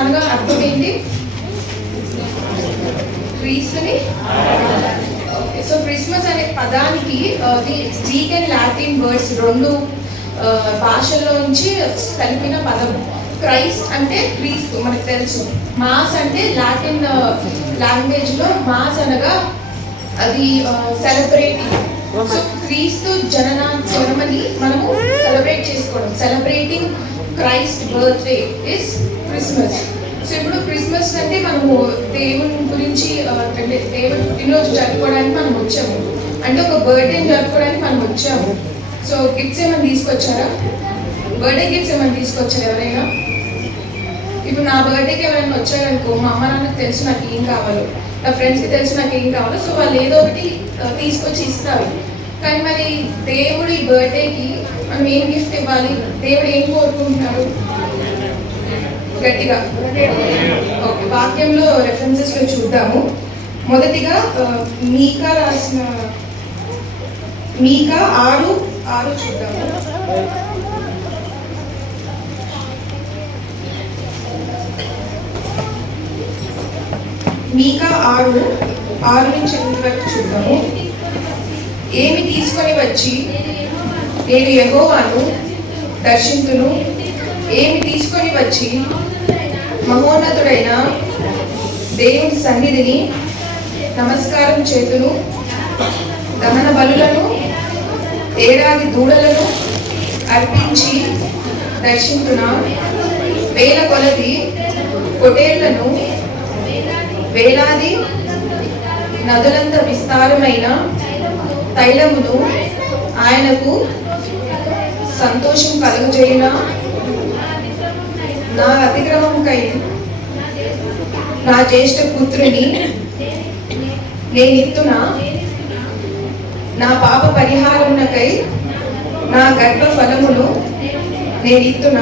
అనగా అర్థం ఏంటి? క్రీస్తుని. సో క్రిస్మస్ అనే పదానికి గ్రీక్ అండ్ లాటిన్ వర్డ్స్ రెండు భాషల్లోంచి కలిపిన పదం. క్రైస్ట్ అంటే క్రీస్తు మనకు తెలుసు. మాస్ అంటే లాటిన్ లాంగ్వేజ్లో మాస్ అనగా అది సెలబ్రేటింగ్. సో క్రీస్తు జనమని మనము సెలబ్రేట్ చేసుకోవడం, celebrating Christ birthday is Christmas. So ఇప్పుడు క్రిస్మస్ అంటే మనము దేవుని గురించి అంటే దేవుని పుట్టినరోజు జరుపుకోవడానికి మనం వచ్చాము, అంటే ఒక బర్త్డేని జరుపుకోవడానికి మనం వచ్చాము. సో గిఫ్ట్స్ ఏమైనా తీసుకొచ్చారా? బర్త్డే గిఫ్ట్స్ ఏమైనా తీసుకొచ్చారు ఎవరైనా? ఇప్పుడు నా బర్త్డేకి ఎవరైనా వచ్చారనుకో, మా అమ్మ నాన్నకి తెలుసు నాకు ఏం కావాలో, నా ఫ్రెండ్స్కి తెలుసు నాకు ఏం కావాలో, సో వాళ్ళు ఏదో ఒకటి తీసుకొచ్చి ఇస్తారు. కానీ మరి దేవుడి బర్త్డేకి మనం ఏం గిఫ్ట్ ఇవ్వాలి? దేవుడు ఏం కోరుకుంటున్నారు? గట్టిగా ఓకే, వాక్యంలో రెఫరెన్సెస్లో చూద్దాము. మొదటిగా మీకా రాసిన మీకా 6:6 చూద్దాము. మీకా 6:6 నుంచి 8 వరకు చూద్దాము. ఏమి తీసుకొని వచ్చి నేను యెహోవాను దర్శింతును, ఏమి తీసుకొని వచ్చి మహోన్నతుడైన దేవుని సన్నిధిని నమస్కారం చేతును, దహన బలులను ఏడాది దూడలను అర్పించి దర్శింతున, వేల కొలది పొటేళ్లను వేలాది నదులంత విస్తారమైన తైలమును ఆయనకు సంతోషం కలుగజేయున, నా అతిక్రమముకై నా జ్యేష్ఠ పుత్రుని నేనిత్తున, నా పాప పరిహారమునకై నా గర్భ ఫలమును నేనిత్తున.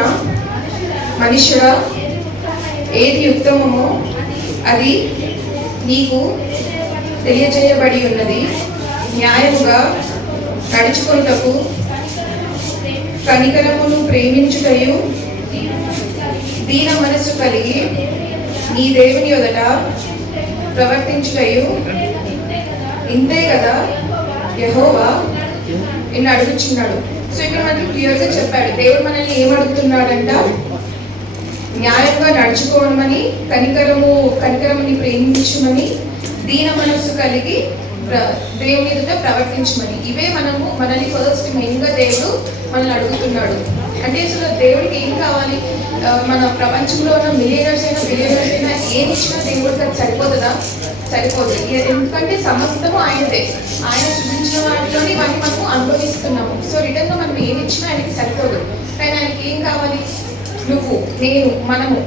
మనుష్యుడా, ఏది ఉత్తమమో అది నీకు తెలియజేయబడి ఉన్నది. న్యాయముగా నడుచుకొనుటకు, కనికరమును ప్రేమించుటయు, దీన మనస్సు కలిగి నీ దేవుని ఎదుట ప్రవర్తించుటయు ఇంతే కదా యెహోవా నిన్ను అడుగుచున్నాడు. సో ఇక్కడ మనకి క్లియర్గా చెప్పాడు, దేవుడు మనల్ని ఏమడుగుతున్నాడంట? న్యాయంగా నడుచుకోవడమని, కనికరముని ప్రేమించమని, దీన మనస్సు కలిగి దేవుని ఎదుట ప్రవర్తించమని. ఇవే మనల్ని ఫస్ట్ మెయిన్గా దేవుడు మనల్ని అడుగుతున్నాడు. అంటే అసలు దేవుడికి ఏం కావాలి? మన ప్రపంచంలో ఉన్న మిలియనర్స్ అయినా ఏమి ఇచ్చినా దేవుడికి అది సరిపోతుందా? సరిపోదు. ఎందుకంటే సమస్తము ఆయనదే. ఆయన సృష్టించిన వాటిలోని వాటిని మనము అనుభవిస్తున్నాము. సో రిటర్న్గా మనం ఏమి ఇచ్చినా ఆయనకి సరిపోదు. కానీ ఆయనకి ఏం కావాలి? నువ్వు, నేను, మనము.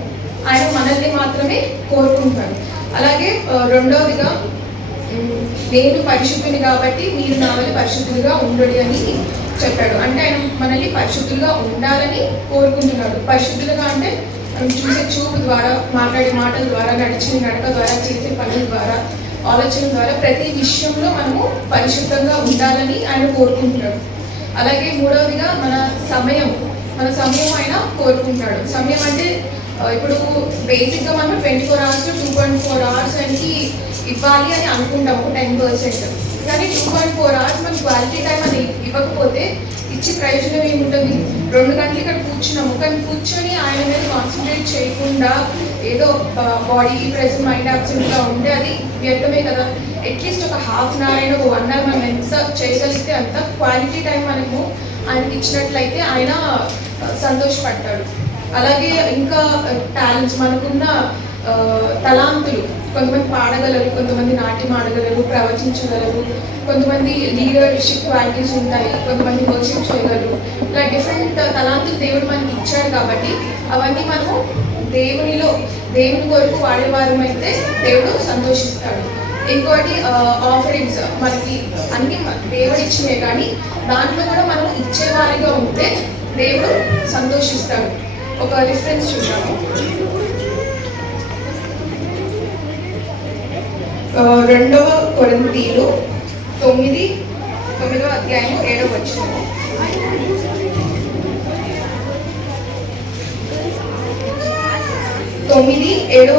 ఆయన మనల్ని మాత్రమే కోరుకుంటాడు. అలాగే రెండవదిగా, నేను పరిశుద్ధుని కాబట్టి మీరు నా వల్ల పరిశుద్ధులుగా ఉండడు అని చెప్పాడు. అంటే ఆయన మనల్ని పరిశుద్ధులుగా ఉండాలని కోరుకుంటున్నాడు. పరిశుద్ధులుగా అంటే మనం చూసే చూపు ద్వారా, మాట్లాడే మాటల ద్వారా, నడిచే నడక ద్వారా, చేసే పనుల ద్వారా, ఆలోచన ద్వారా ప్రతి విషయంలో మనము పరిశుద్ధంగా ఉండాలని ఆయన కోరుకుంటున్నాడు. అలాగే మూడవదిగా మన సమయం ఆయన కోరుకుంటాడు. సమయం అంటే ఇప్పుడు బేసిక్గా మనం 24 hours 2.4 hours అని ఇవ్వాలి అని అనుకుంటాము 10%. కానీ 2.4 hours మన క్వాలిటీ టైం అని ఇవ్వకపోతే ఇచ్చి ప్రయోజనం ఏముంటుంది? 2 గంటలు ఇక్కడ కూర్చున్నాము, కానీ కూర్చొని ఆయన మీద కాన్సన్ట్రేట్ చేయకుండా ఏదో బాడీ ప్రెజెంట్ మైండ్ అబ్సెంట్గా ఉంటే అది వ్యర్థమే కదా. అట్లీస్ట్ ఒక హాఫ్ అన్ అవర్ అయినా 1 hour మనం ఎంత చేయగలిగితే అంత క్వాలిటీ టైం మనము ఆయనకి ఇచ్చినట్లయితే ఆయన సంతోషపడతాడు. అలాగే ఇంకా టాలెంట్స్, మనకున్న తలాంతులు, కొంతమంది పాడగలరు, కొంతమంది నాట్యం ఆడగలరు, ప్రవచించగలరు, కొంతమంది లీడర్షిప్ క్వాలిటీస్ ఉంటాయి, కొంతమంది వర్షిప్ చేయగలరు. ఇలా డిఫరెంట్ తలాంతులు దేవుడు మనకి ఇచ్చాడు కాబట్టి అవన్నీ మనము దేవుని కొరకు వాడేవారం అయితే దేవుడు సంతోషిస్తాడు. ఇంకోటి ఆఫరింగ్స్, మనకి అన్ని దేవుడు ఇచ్చినే కానీ దాంట్లో కూడా మనం ఇచ్చేవారిగా ఉంటే దేవుడు సంతోషిస్తాడు. ఒక రిఫరెన్స్ చూద్దాము. 2 కొరింథీయులు 9వ అధ్యాయం 7వ వచనం. 9-7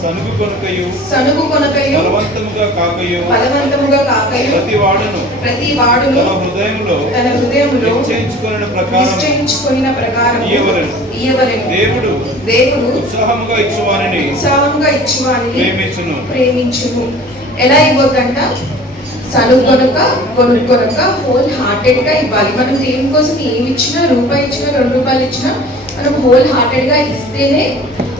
సనుగు కొనకయు బలవంతముగా కాకయు ప్రతి వాడును తన హృదయములో నిశ్చయించుకొనిన ప్రకారం ఇయ్యవలెను. దేవుడు ఉత్సాహముగా ఇచ్చువానిని ప్రేమించును. ఎలా ఇవ్వద్దంట? కొనుకొనక హోల్ హార్టెడ్ గా ఇవ్వాలి. మనం దేవుని కోసం ఏమి ఇచ్చినా, రూపాయి ఇచ్చినా, 2 రూపాయలు ఇచ్చినా, మనం హోల్ హార్టెడ్ గా ఇస్తేనే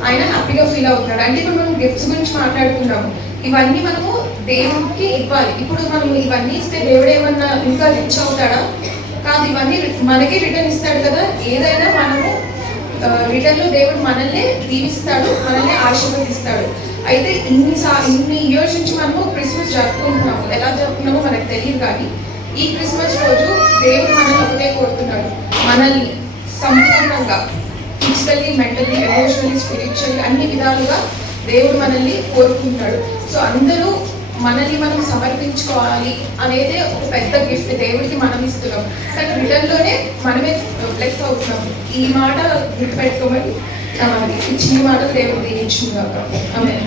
ఆయన హ్యాపీగా ఫీల్ అవుతున్నాడు. అంటే ఇప్పుడు మనం గిఫ్ట్స్ గురించి మాట్లాడుతున్నాము. ఇవన్నీ మనము దేవుడికి ఇవ్వాలి. ఇప్పుడు మనం ఇవన్నీ ఇస్తే దేవుడు ఏమన్నా ఇంకా రిచ్ అవుతాడా? కాదు, ఇవన్నీ మనకే రిటర్న్ ఇస్తాడు కదా. ఏదైనా మనము రిటర్న్ లో దేవుడు మనల్ని దీవిస్తాడు, మనల్ని ఆశీర్వదిస్తాడు. అయితే ఇన్ని ఇయర్స్ నుంచి మనము క్రిస్మస్ జరుపుకుంటున్నాము. ఎలా జరుపుకున్నామో మనకు తెలియదు, కానీ ఈ క్రిస్మస్ రోజు దేవుడు మనల్ని ఒకటే కోరుతున్నాడు, మనల్ని సంపూర్ణంగా ఫిజికల్లీ, మెంటల్లీ, ఎమోషనల్లీ, స్పిరిచువల్లీ అన్ని విధాలుగా దేవుడు మనల్ని కోరుకుంటాడు. సో అందరూ మనల్ని మనం సమర్పించుకోవాలి అనేది ఒక పెద్ద గిఫ్ట్ దేవుడికి మనం ఇస్తున్నాం. కానీ రిటర్న్లోనే మనమే బ్లెస్ అవుతున్నాం. ఈ మాట గుర్తుపెట్టుకోమని ఈ చిన్న మాట దేవుడు దీవించుగాక. ఆమేన్.